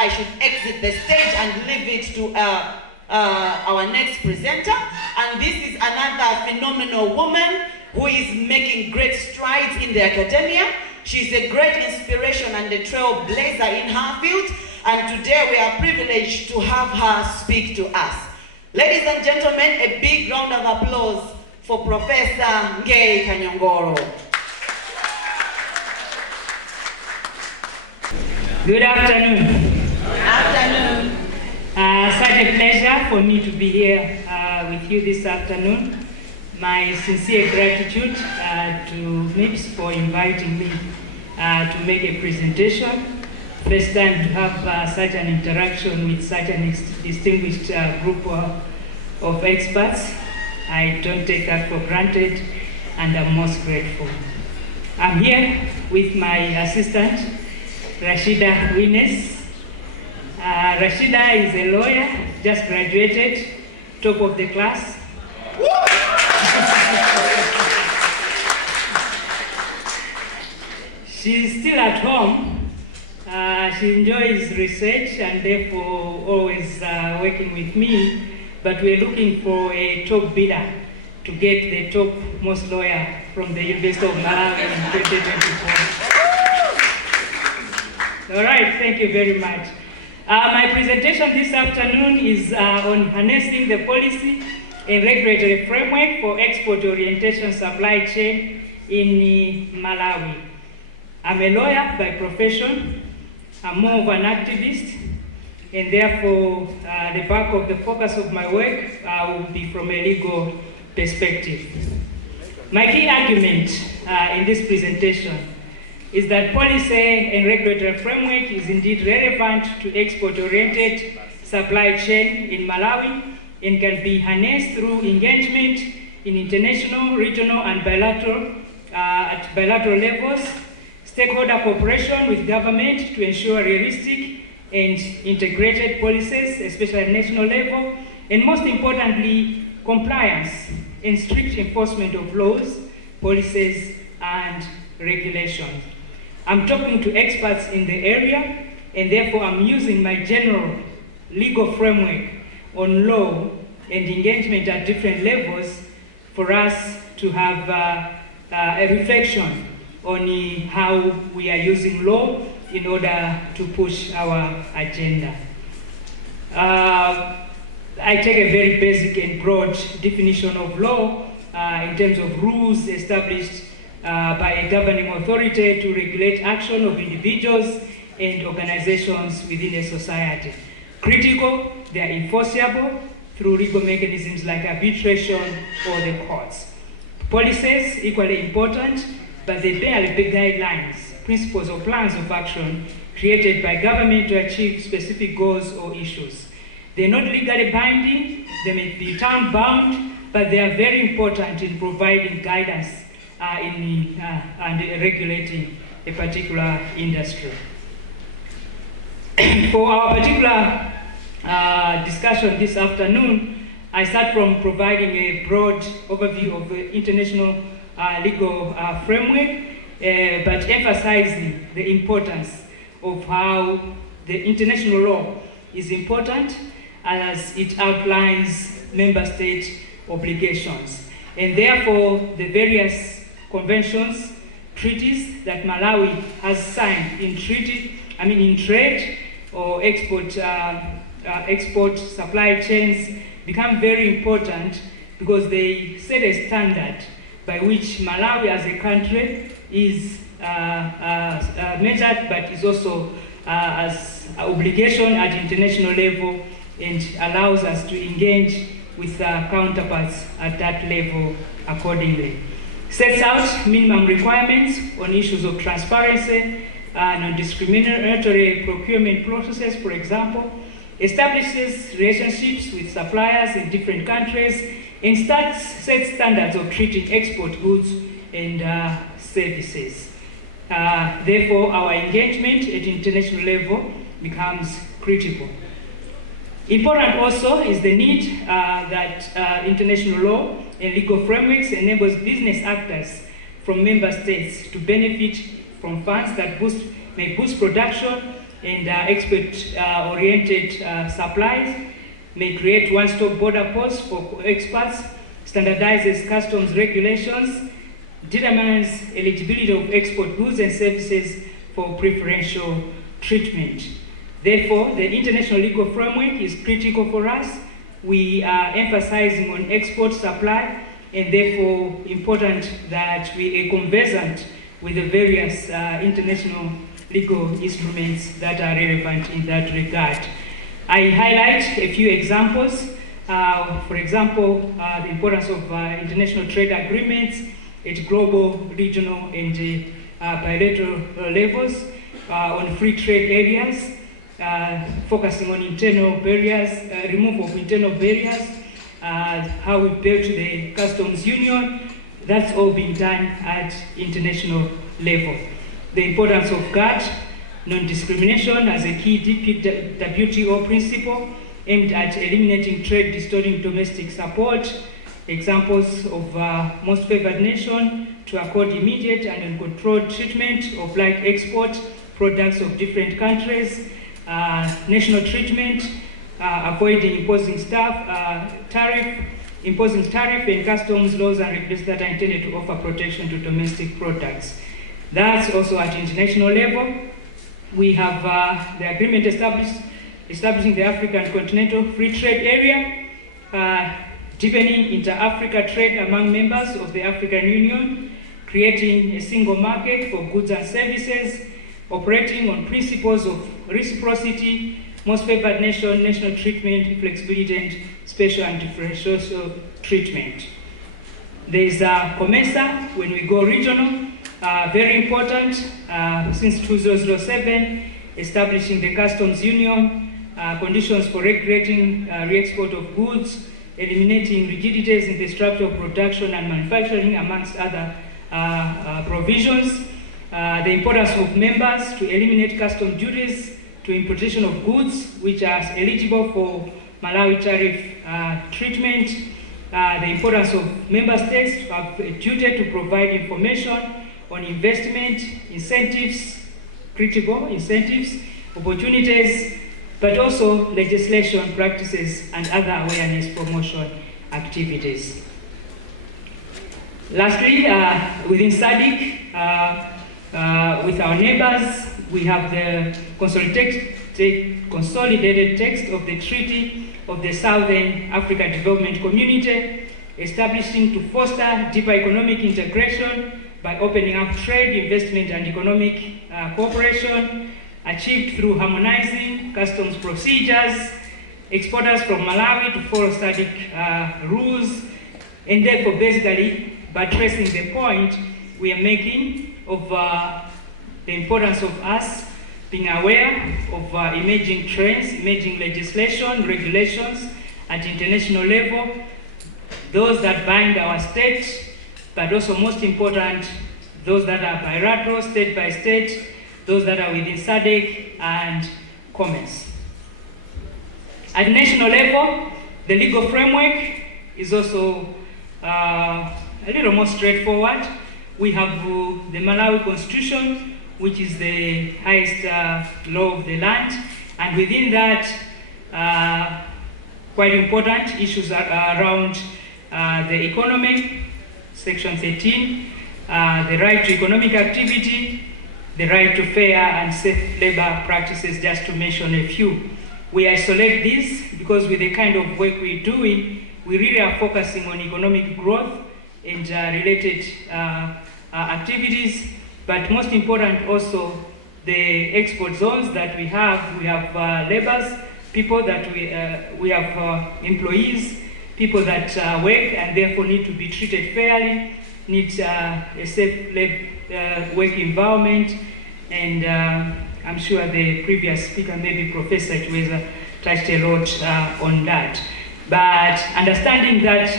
I should exit the stage and leave it to our next presenter. And this is another phenomenal woman who is making great strides in the academia. She's a great inspiration and a trailblazer in her field. And today we are privileged to have her speak to us. Ladies and gentlemen, a big round of applause for Professor Ngeyi Kanyongolo. Good afternoon. Good afternoon. Such a pleasure for me to be here with you this afternoon. My sincere gratitude to MIPS for inviting me to make a presentation. First time to have such an interaction with such a distinguished group of experts. I don't take that for granted, and I'm most grateful. I'm here with my assistant, Rashida Wines. Rashida is a lawyer, just graduated, top of the class. She's still at home. She enjoys research and therefore always working with me, but we're looking for a top bidder to get the top most lawyer from the University of Malawi in 2024. All right, thank you very much. My presentation this afternoon is on harnessing the policy and regulatory framework for export orientation supply chain in Malawi. I'm a lawyer by profession. I'm more of an activist, and therefore the bulk of the focus of my work will be from a legal perspective. My key argument in this presentation is that policy and regulatory framework is indeed relevant to export-oriented supply chain in Malawi and can be harnessed through engagement in international, regional, and bilateral at bilateral levels, stakeholder cooperation with government to ensure realistic and integrated policies, especially at national level, and most importantly, compliance and strict enforcement of laws, policies, and regulations. I'm talking to experts in the area, and therefore I'm using my general legal framework on law and engagement at different levels for us to have a reflection on how we are using law in order to push our agenda. I take a very basic and broad definition of law in terms of rules established by a governing authority to regulate action of individuals and organizations within a society. Critical, they are enforceable through legal mechanisms like arbitration or the courts. Policies, equally important, but they barely be guidelines, principles or plans of action created by government to achieve specific goals or issues. They're not legally binding, they may be time-bound, but they are very important in providing guidance and regulating a particular industry. For our particular discussion this afternoon, I start from providing a broad overview of the international legal framework, but emphasizing the importance of how the international law is important as it outlines member state obligations. And therefore, the various conventions, treaties that Malawi has signed in trade or export supply chains become very important because they set a standard by which Malawi as a country is measured, but is also as an obligation at international level and allows us to engage with counterparts at that level accordingly. Sets out minimum requirements on issues of transparency, non-discriminatory procurement processes, for example, establishes relationships with suppliers in different countries, and sets standards of treating export goods and services. Therefore, our engagement at international level becomes critical. Important also is the need that international law and legal frameworks enables business actors from member states to benefit from funds that may boost production and export-oriented supplies, may create one-stop border posts for exports, standardizes customs regulations, determines eligibility of export goods and services for preferential treatment. Therefore, the international legal framework is critical for us. We are emphasizing on export supply, and therefore important that we are conversant with the various international legal instruments that are relevant in that regard. I highlight a few examples. For example, the importance of international trade agreements at global, regional, and bilateral levels on free trade areas, focusing on internal barriers, removal of internal barriers, how we built the customs union. That's all being done at international level. The importance of GATT, non-discrimination as a key WTO principle aimed at eliminating trade distorting domestic support. Examples of most favored nation to accord immediate and uncontrolled treatment of like export products of different countries, national treatment, avoiding imposing tariff and customs laws and regulations that are intended to offer protection to domestic products. That's also at international level. We have the agreement establishing the African Continental Free Trade Area, deepening inter-Africa trade among members of the African Union, creating a single market for goods and services, operating on principles of reciprocity, most favored nation, national treatment, flexibility, and special and differential treatment. There is COMESA when we go regional, very important since 2007, establishing the customs union, conditions for regulating re-export of goods, eliminating rigidities in the structure of production and manufacturing, amongst other provisions. The importance of members to eliminate custom duties to importation of goods which are eligible for Malawi tariff treatment. The importance of member states to have a duty to provide information on investment, incentives, critical incentives, opportunities, but also legislation, practices, and other awareness promotion activities. Lastly, within SADC, with our neighbors, we have the consolidated text of the Treaty of the Southern Africa Development Community, establishing to foster deeper economic integration by opening up trade, investment, and economic cooperation, achieved through harmonizing customs procedures, exporters from Malawi to follow SADC rules, and therefore basically buttressing the point we are making of the importance of us being aware of emerging trends, emerging legislation, regulations at international level, those that bind our state, but also most important, those that are bilateral, state by state, those that are within SADC and commerce. At national level, the legal framework is also a little more straightforward. We have the Malawi Constitution, which is the highest law of the land, and within that, quite important issues are around the economy, Section 13, the right to economic activity, the right to fair and safe labor practices, just to mention a few. We isolate these because with the kind of work we're doing, we really are focusing on economic growth and related activities, but most important also the export zones that we have. We have laborers, people that we have employees, people that work and therefore need to be treated fairly, need a safe work environment, and I'm sure the previous speaker, maybe Professor Chweza, touched a lot on that. But understanding that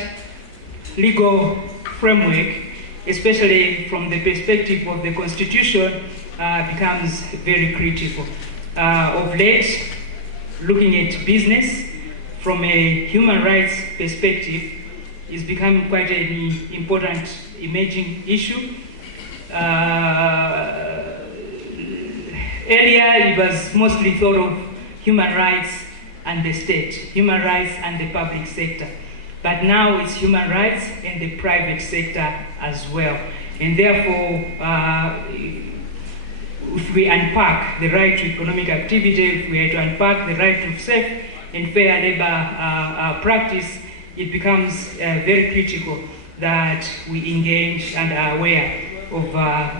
legal framework, especially from the perspective of the Constitution, becomes very critical. Of late, looking at business from a human rights perspective is becoming quite an important emerging issue. Earlier, it was mostly thought of human rights and the state, human rights and the public sector. But now it's human rights and the private sector as well. And therefore, if we unpack the right to economic activity, if we are to unpack the right to safe and fair labor practice, it becomes very critical that we engage and are aware of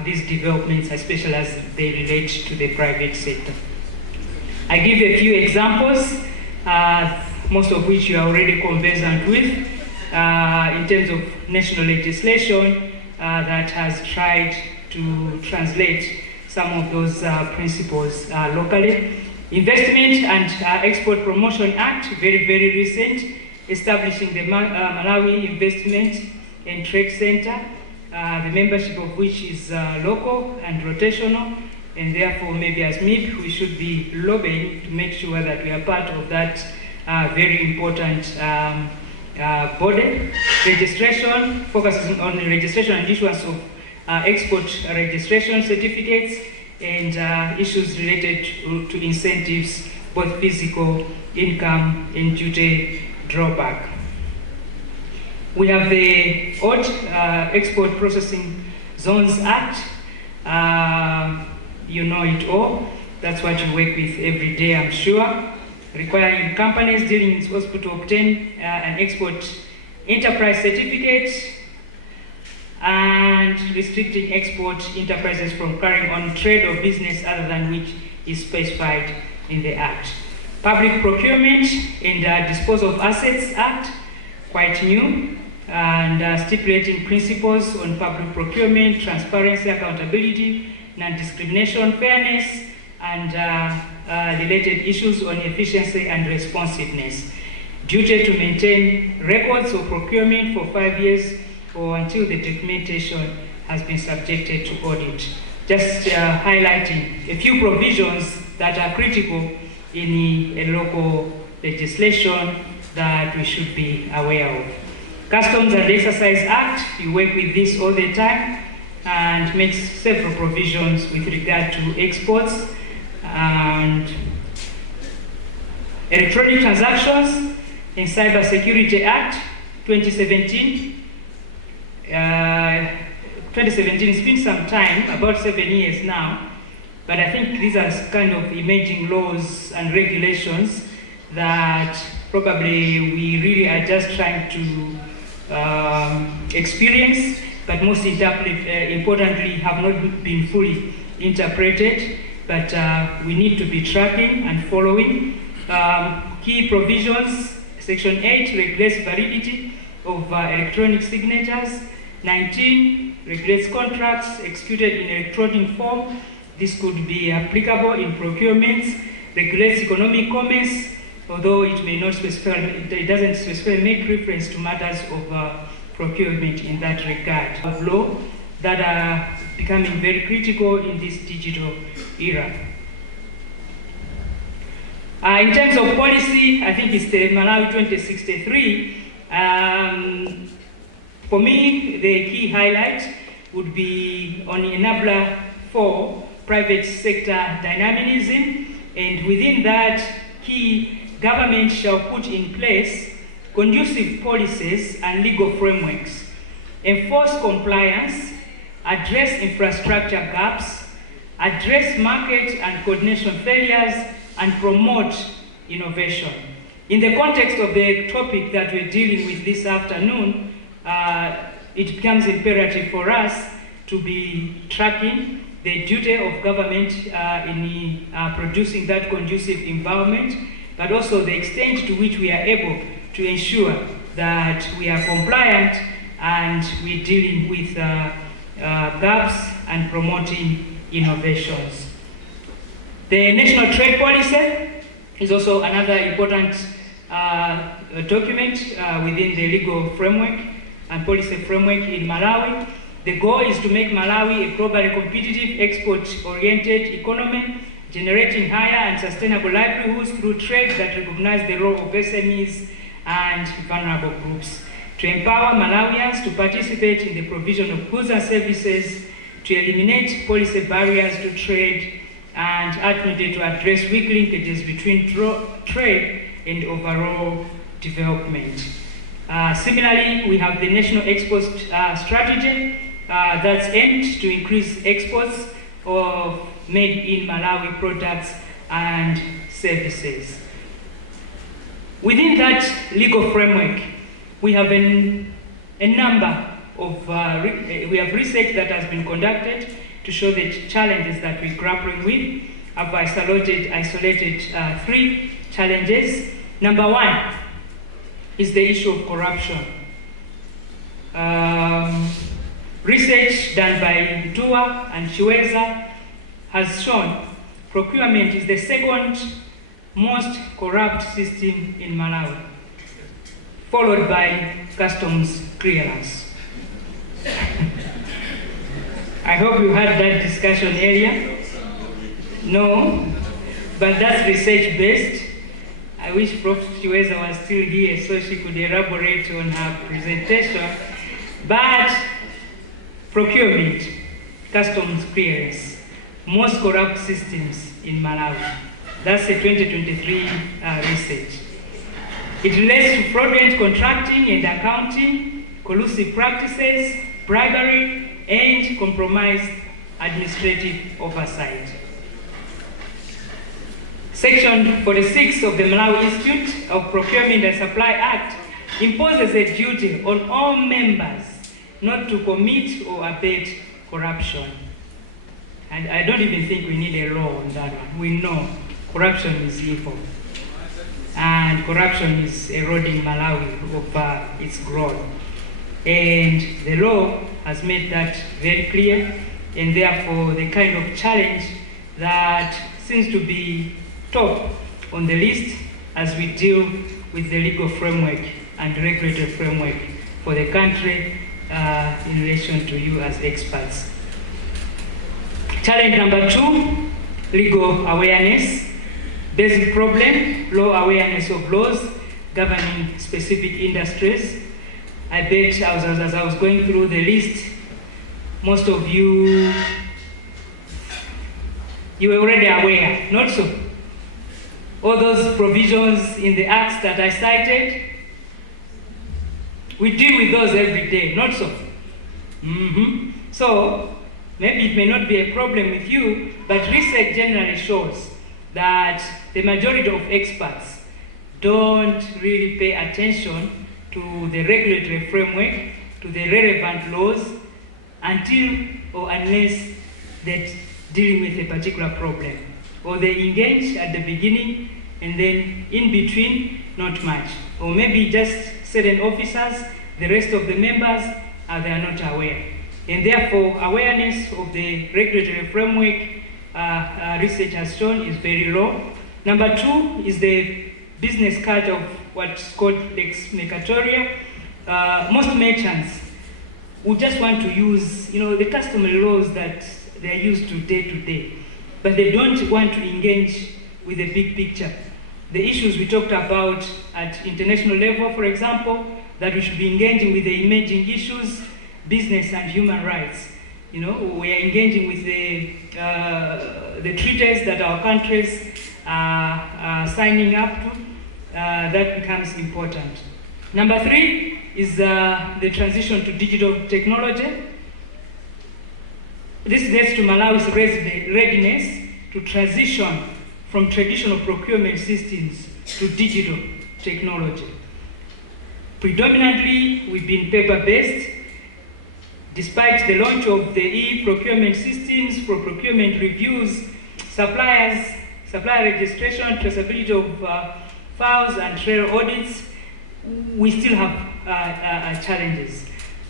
these developments, especially as they relate to the private sector. I give a few examples, most of which you are already conversant with, in terms of national legislation that has tried to translate some of those principles locally. Investment and Export Promotion Act, very, very recent, establishing the Malawi Investment and Trade Center, the membership of which is local and rotational, and therefore maybe as MIP we should be lobbying to make sure that we are part of that very important body. Registration focuses on the registration and issuance of export registration certificates and issues related to incentives, both physical, income, and duty drawback. We have the Odd Export Processing Zones Act. You know it all. That's what you work with every day, I'm sure. Requiring companies dealing with export to obtain an export enterprise certificate and restricting export enterprises from carrying on trade or business other than which is specified in the Act. Public Procurement and Disposal of Assets Act, quite new, and stipulating principles on public procurement, transparency, accountability, non-discrimination, fairness, and related issues on efficiency and responsiveness. Duty to maintain records of procurement for 5 years or until the documentation has been subjected to audit. Just highlighting a few provisions that are critical in a local legislation that we should be aware of. Customs and Excise Act, you work with this all the time and makes several provisions with regard to exports and electronic transactions in Cyber Security Act 2017. 2017, it's been some time, about 7 years now, but I think these are kind of emerging laws and regulations that probably we really are just trying to experience, but most importantly have not been fully interpreted, but we need to be tracking and following. Key provisions, Section 8 regulates validity of electronic signatures. 19 regulates contracts executed in electronic form. This could be applicable in procurements. Regulates economic commerce, although it may not specify, it doesn't specifically make reference to matters of procurement in that regard. Of law that are becoming very critical in this digital era. In terms of policy, I think it's the Malawi 2063. For me, the key highlight would be on enabler 4, private sector dynamism, and within that, key government shall put in place conducive policies and legal frameworks, enforce compliance, address infrastructure gaps, address market and coordination failures, and promote innovation. In the context of the topic that we're dealing with this afternoon, it becomes imperative for us to be tracking the duty of government in producing that conducive environment, but also the extent to which we are able to ensure that we are compliant and we're dealing with gaps and promoting innovations. The National Trade Policy is also another important document within the legal framework and policy framework in Malawi. The goal is to make Malawi a globally competitive, export-oriented economy, generating higher and sustainable livelihoods through trade that recognize the role of SMEs and vulnerable groups, to empower Malawians to participate in the provision of goods and services, to eliminate policy barriers to trade, and ultimately to address weak linkages between trade and overall development. Similarly, we have the National Export Strategy that's aimed to increase exports of made in Malawi products and services. Within that legal framework, we have a number of we have research that has been conducted to show the challenges that we're grappling with. I've isolated 3 challenges. Number 1 is the issue of corruption. Research done by Ntua and Chiweza has shown procurement is the second most corrupt system in Malawi, followed by customs clearance. I hope you had that discussion earlier. No, but that's research-based. I wish Prof. Chiweza was still here so she could elaborate on her presentation. But procurement, customs clearance, most corrupt systems in Malawi. That's a 2023 research. It relates to fraudulent contracting and accounting, collusive practices, bribery, and compromised administrative oversight. Section 46 of the Malawi Institute of Procurement and Supply Act imposes a duty on all members not to commit or abet corruption. And I don't even think we need a law on that one. We know corruption is evil. And corruption is eroding Malawi of its growth. And the law has made that very clear, and therefore the kind of challenge that seems to be top on the list as we deal with the legal framework and regulatory framework for the country in relation to you as experts. Challenge number 2, legal awareness. Basic problem, low awareness of laws governing specific industries. I bet as I was going through the list, most of you were already aware, not so? All those provisions in the acts that I cited, we deal with those every day, not so? So, maybe it may not be a problem with you, but research generally shows that the majority of experts don't really pay attention to the regulatory framework, to the relevant laws, until or unless they're dealing with a particular problem. Or they engage at the beginning, and then in between, not much. Or maybe just certain officers, the rest of the members, they are not aware. And therefore, awareness of the regulatory framework, research has shown, is very low. Number 2 is the business culture of what's called lex mercatoria. Most merchants would just want to use, the customary laws that they are used to day, but they don't want to engage with the big picture. The issues we talked about at international level, for example, that we should be engaging with the emerging issues, business and human rights. We are engaging with the treaties that our countries are signing up to. That becomes important. Number 3 is the transition to digital technology. This leads to Malawi's readiness to transition from traditional procurement systems to digital technology. Predominantly, we've been paper-based. Despite the launch of the e-procurement systems for procurement reviews, supplier registration, traceability of files and trail audits, we still have challenges.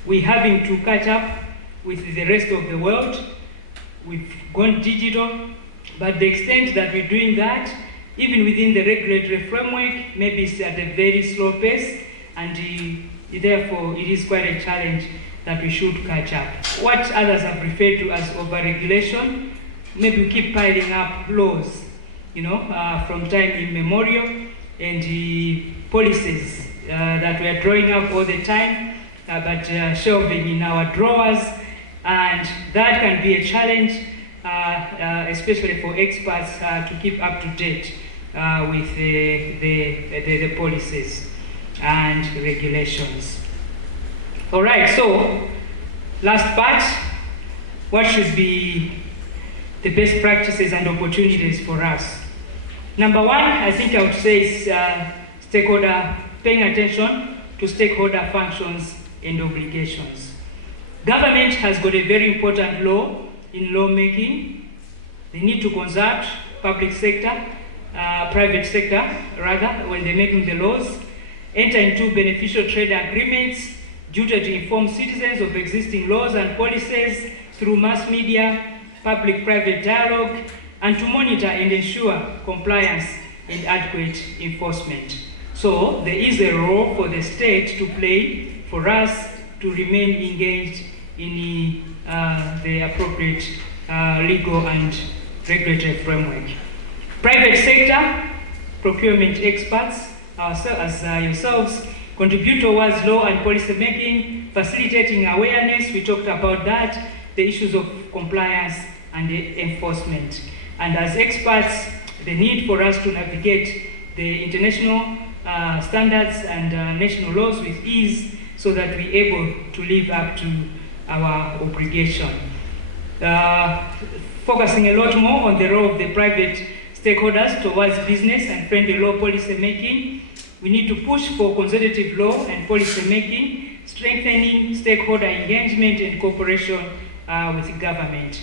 We're having to catch up with the rest of the world. We've gone digital, but the extent that we're doing that, even within the regulatory framework, maybe it's at a very slow pace, and therefore it is quite a challenge that we should catch up. What others have referred to as overregulation, maybe we keep piling up laws, from time immemorial, and the policies that we are drawing up all the time, but shelving in our drawers, and that can be a challenge especially for experts to keep up to date with the policies and regulations. All right, so last part, what should be the best practices and opportunities for us? Number one, I think I would say is paying attention to stakeholder functions and obligations. Government has got a very important role in lawmaking. They need to consult private sector, when they're making the laws, enter into beneficial trade agreements, duty to inform citizens of existing laws and policies through mass media, public-private dialogue, and to monitor and ensure compliance and adequate enforcement. So there is a role for the state to play for us to remain engaged in the appropriate legal and regulatory framework. Private sector, procurement experts, as yourselves, contribute towards law and policy making, facilitating awareness. We talked about that, the issues of compliance and enforcement. And as experts, the need for us to navigate the international standards and national laws with ease so that we're able to live up to our obligation. Focusing a lot more on the role of the private stakeholders towards business and friendly law policy making. We need to push for consultative law and policy making, strengthening stakeholder engagement and cooperation with government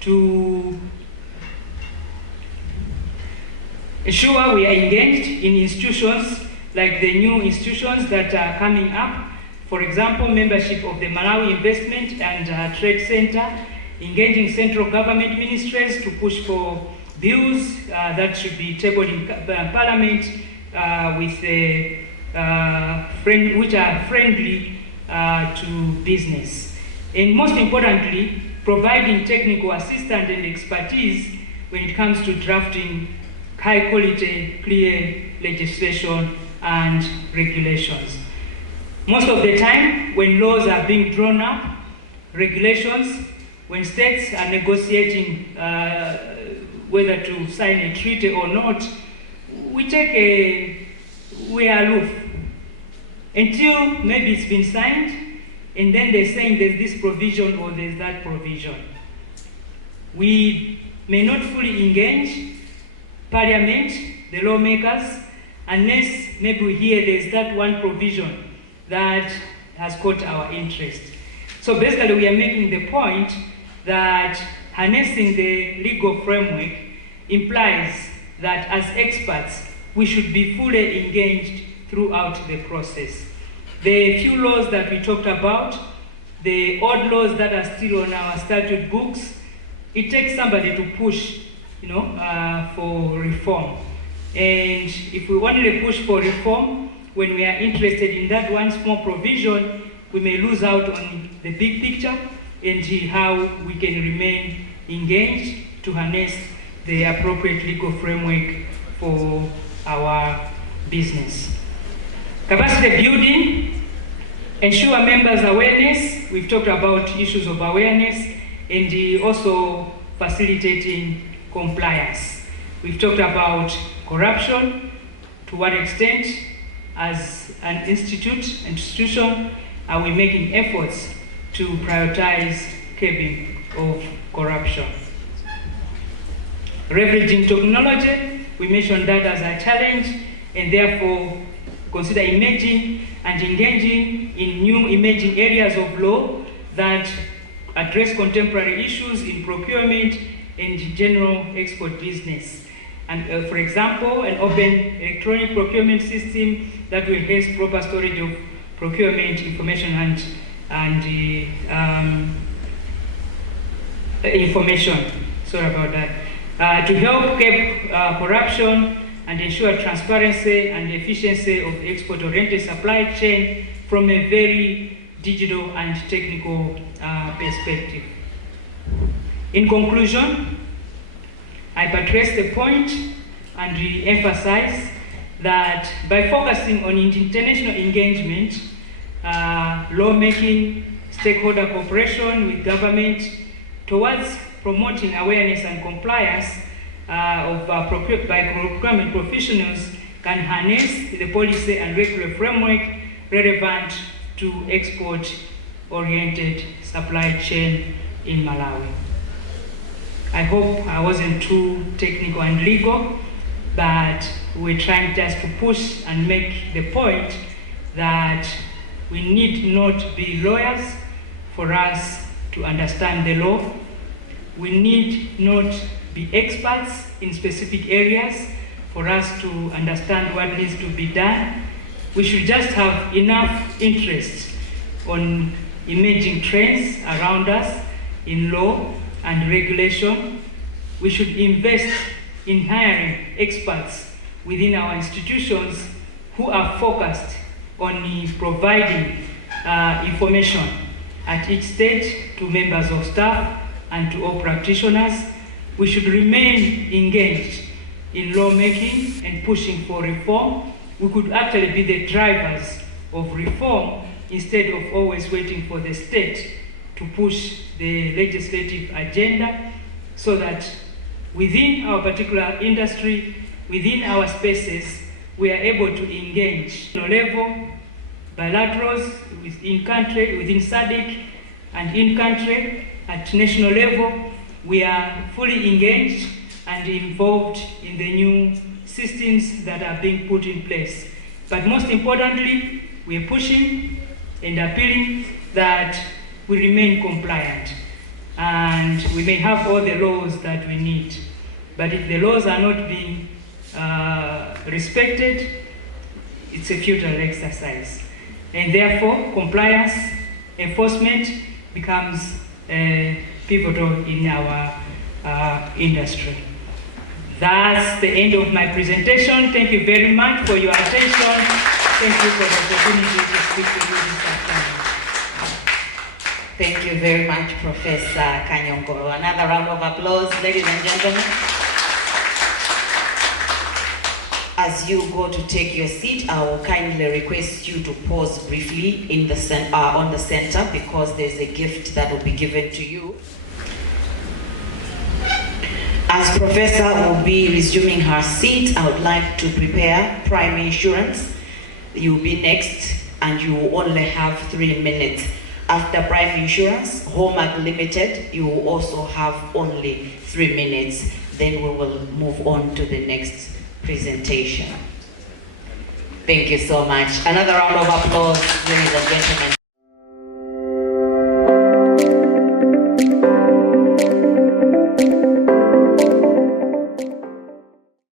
to ensure we are engaged in institutions like the new institutions that are coming up. For example, membership of the Malawi Investment and Trade Center, engaging central government ministries to push for bills that should be tabled in Parliament with which are friendly to business. And most importantly, providing technical assistance and expertise when it comes to drafting high quality, clear legislation and regulations. Most of the time, when laws are being drawn up, regulations, when states are negotiating whether to sign a treaty or not, we are aloof until maybe it's been signed, and then they're saying there's this provision or there's that provision. We may not fully engage Parliament, the lawmakers, unless maybe we hear there's that one provision that has caught our interest. So basically we are making the point that harnessing the legal framework implies that as experts, we should be fully engaged throughout the process. The few laws that we talked about, the odd laws that are still on our statute books, it takes somebody to push, for reform. And if we only push for reform, when we are interested in that one small provision, we may lose out on the big picture and how we can remain engaged to harness the appropriate legal framework for our business. Capacity building, ensure members' awareness. We've talked about issues of awareness and also facilitating compliance. We've talked about corruption, to what extent as an institution are we making efforts to prioritize curbing of corruption. Leveraging technology, we mentioned that as a challenge, and therefore consider emerging and engaging in new emerging areas of law that address contemporary issues in procurement and general export business. And for example, an open electronic procurement system that will enhance proper storage of procurement information and information. Sorry about that. To help curb corruption and ensure transparency and efficiency of the export-oriented supply chain from a very digital and technical perspective. In conclusion, I buttress the point and re-emphasize that by focusing on international engagement, lawmaking, stakeholder cooperation with government towards promoting awareness and compliance by procurement professionals can harness the policy and regulatory framework relevant to export-oriented supply chain in Malawi. I hope I wasn't too technical and legal, but we're trying just to push and make the point that we need not be lawyers for us to understand the law. We need not be experts in specific areas for us to understand what needs to be done. We should just have enough interest on emerging trends around us in law and regulation. We should invest in hiring experts within our institutions who are focused on providing information at each stage to members of staff and to all practitioners. We should remain engaged in lawmaking and pushing for reform. We could actually be the drivers of reform instead of always waiting for the state to push the legislative agenda, so that within our particular industry, within our spaces, we are able to engage on level, bilaterals, within country, within SADC, and in country. At national level, we are fully engaged and involved in the new systems that are being put in place. But most importantly, we are pushing and appealing that we remain compliant. And we may have all the laws that we need, but if the laws are not being respected, it's a futile exercise. And therefore, compliance, enforcement becomes pivotal in our industry. That's the end of my presentation. Thank you very much for your attention. Thank you for the opportunity to speak to you this afternoon. Thank you very much, Professor Kanyongolo. Another round of applause, ladies and gentlemen. As you go to take your seat, I will kindly request you to pause briefly in the on the center, because there's a gift that will be given to you. As Professor will be resuming her seat, I would like to prepare Prime Insurance. You'll be next, and you will only have 3 minutes. After Prime Insurance, Hallmark Limited, you will also have only 3 minutes. Then we will move on to the next presentation. Thank you so much. Another round of applause, ladies and gentlemen.